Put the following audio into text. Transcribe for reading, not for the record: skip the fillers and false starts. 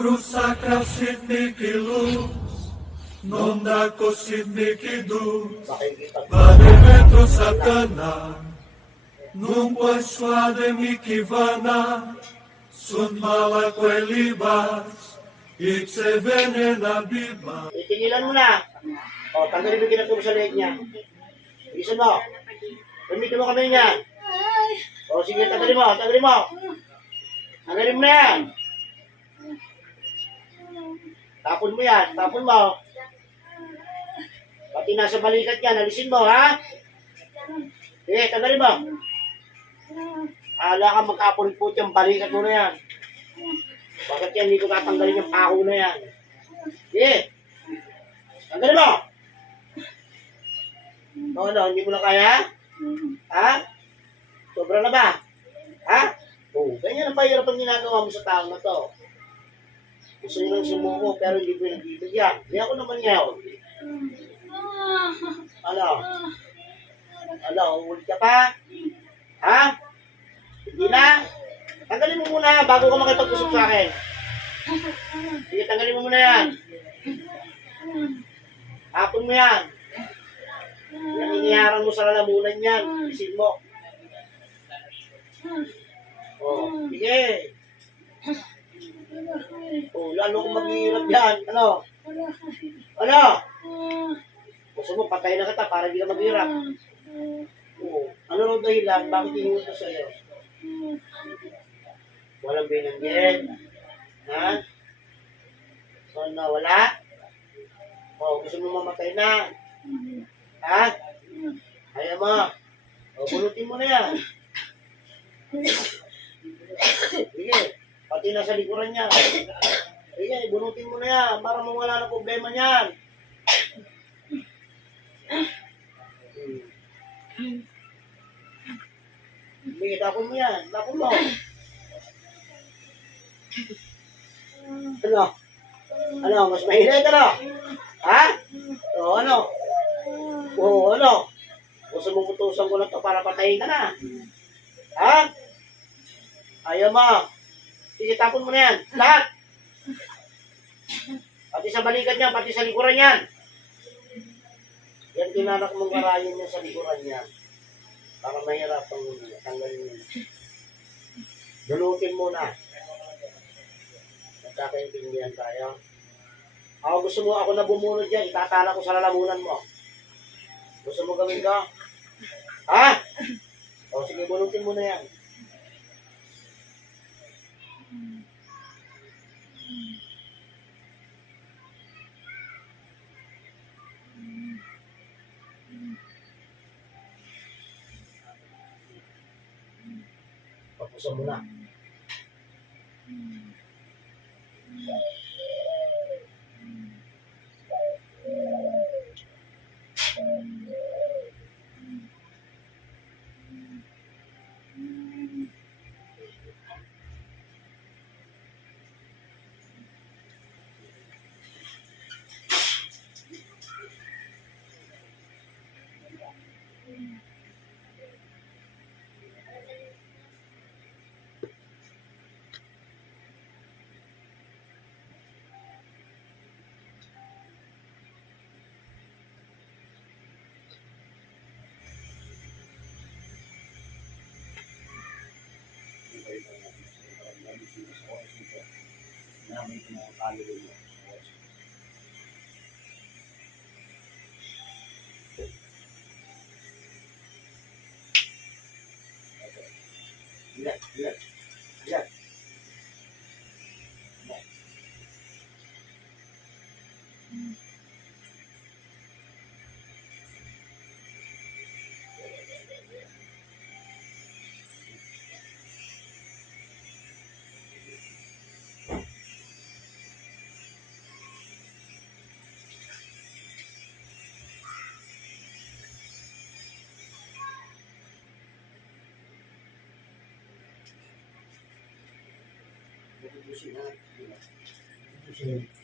Rusakra sidniki luz, nonda ko sidniki dus, Padre Satana, nung suade mi kivana, sun mala libas, itse venena biba. Itingilan mo na. O, tanggalin mo yung kinaturo sa leeg niya. Isan mo. Gamitin mo kami niya. O, sige, tanggalin mo, tanggalin mo. Tanggalin mo na yan. Tapon mo yan, tapon mo. Pati nasa balikat yan, alisin mo, ha? Sige, tanggalin mo. Hala ka magkapulput yung balikat mo na yan. Bakit yan, hindi ko tatanggalin yung pako na yan. Sige. Tanggalin mo. Ano, hindi mo na kaya? Ha? Sobra na ba? Ha? Oo, ganyan ang pahirap ang ginagawa mo sa tao na to. Gusto nyo lang sumuko, pero hindi ko yung bibigyan. Hindi ako naman yaw. Ano? Ano, ulit ka pa? Ha? Hindi na? Tanggalin mo muna bago ka makipag-usap sa akin. Sige, tanggalin mo muna yan. Hapon mo yan. Yan, iniharang mo sa lalamunan yan. Isin mo. Oh, sige. Oh, lalo kong maghihirap yan. Ano? Ano? Gusto mo, patay na kita para hindi ka maghihirap. Oh, ano nung dahilan? Bakit hiningi ko sa'yo? Walang binanggit. Ha? Ano, wala? Oh, gusto mo mamatay na? Ha? Ayaw mo? O, bulutin mo na yan. Sige, pati nasa likuran niya. Sige, bunutin mo na yan para mawala na problema niyan. Sige, tapon mo yan. Tapon mo. Ano? Ano? Mas mahina ka na? Ha? O, ano? O, ano? Gusto mo putusan ko na ito para patayin ka na? Ha? Ayaw mo. Sige, tapon mo na yan. Lahat. Pati sa balikat niya, pati sa likuran niyan. Yan tinanak mong karayan niya sa likuran niya. Para mahirap ang tanggalin mo. Dulutin mo na. Nagkakaintindihan tayo. Ako gusto mo ako na bumunod yan, itatala ko sa lalamunan mo. Gusto mo gawin ka? Ha? O sige, bunutin mo na yan. Papusan mo na. Lihat, lihat, lihat. Ito